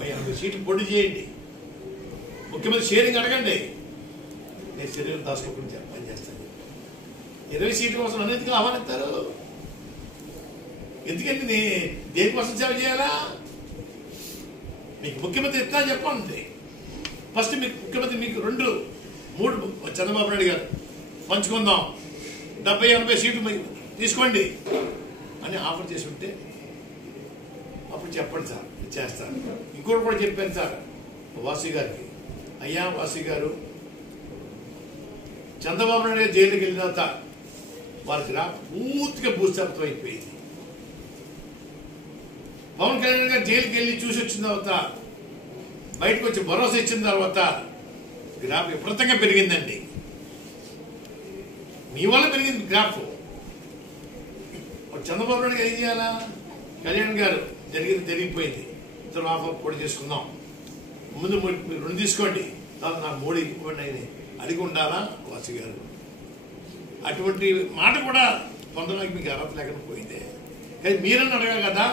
70-80 సీట్లు పోటీ చేయండి, ముఖ్యమంత్రి షేరింగ్ అడగండి, నేను శరీరం దాచుకోకుండా పని చేస్తాను. 20 సీట్ల కోసం నన్ను ఎందుకు ఆహ్వానిస్తారు? ఎందుకంటే దేనికోసం సేవ చేయాలా? మీకు ముఖ్యమంత్రి ఎట్లా చెప్పండి. ఫస్ట్ మీకు ముఖ్యమంత్రి మీకు 2-3 చంద్రబాబు నాయుడు గారు పంచుకుందాం, 70-80 సీట్లు మీకు తీసుకోండి అని ఆఫర్ చేసి ఉంటే అప్పుడు చెప్పండి సార్, చేస్తారు. ఇంకోటి కూడా చెప్పాను సార్ వాసు గారికి, అయ్యా వాసు గారు, చంద్రబాబు నాయుడు గారు జైలుకి వెళ్ళిన తర్వాత వారికి పూర్తిగా భూస్థాపితం అయిపోయింది. పవన్ కళ్యాణ్ గారు జైలుకి వెళ్ళి చూసి వచ్చిన తర్వాత బయటకు వచ్చి భరోసా ఇచ్చిన తర్వాత గ్రాఫ్ విపరీతంగా పెరిగిందండి. మీ వల్ల పెరిగింది గ్రాఫ్. చంద్రబాబు నాయుడు గారు ఏం చేయాలా? కళ్యాణ్ గారు జరిగిపోయింది, ఇతను ఆఫర్ కూడా చేసుకుందాం, ముందు మీరు 2 తీసుకోండి, తర్వాత నాకు 3 ఇవ్వండి అని అడిగి ఉండాలా వాసు గారు? అటువంటి మాట కూడా పొందడానికి మీకు అర్హత లేకుండా పోయిందే. కానీ మీరన్నా అడగాలి కదా.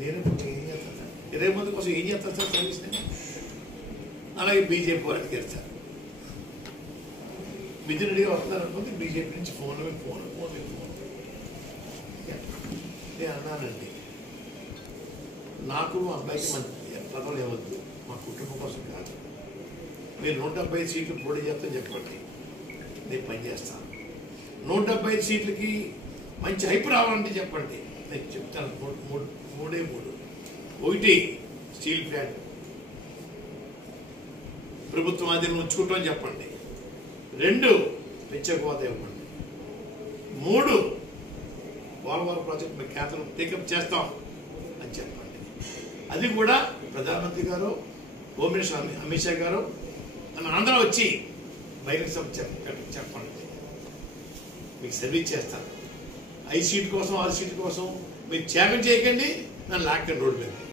నేను ఏం చేస్తాను సార్, 20 మంది కోసం ఏం చేస్తాను సార్ సర్వీస్? నేను అలాగే బీజేపీ వాళ్ళు అడిగారు సార్, మిథున్ రెడ్డి వస్తున్నారు అనుకుంటే బీజేపీ నుంచి ఫోన్ నేను అన్నానండి, నాకు అబ్బాయికి మంచి ఎట్లా లేవద్దు, మా కుటుంబం కోసం కాదు, మీరు 170 సీట్లు పోటీ చేస్తే చెప్పండి, నేను పనిచేస్తాను. 170 సీట్లకి మంచి హైప్ రావాలంటే చెప్పండి, నేను చెప్తాను. 3 ఒకటి స్టీల్ ప్లాంట్ ప్రభుత్వం ఆధీనంలో ఉంచుకుంటామని చెప్పండి. 2 ప్రత్యేక హోదా ఇవ్వండి. 3 పోలవరం ప్రాజెక్ట్ మీ కేంద్రం టేకప్ చేస్తాం అని చెప్పండి. అది కూడా ప్రధానమంత్రి గారు, హోమ్ మినిస్టర్ అమిత్ షా గారు మన ఆంధ్ర వచ్చి బహిరంగ సభ చెప్పండి, మీకు సర్వీస్ చేస్తాను. 5 సీట్ల కోసం 6 సీట్ల కోసం మీరు త్యాగం చేయకండి, నన్ను లాక్కండి రోడ్డు మీద.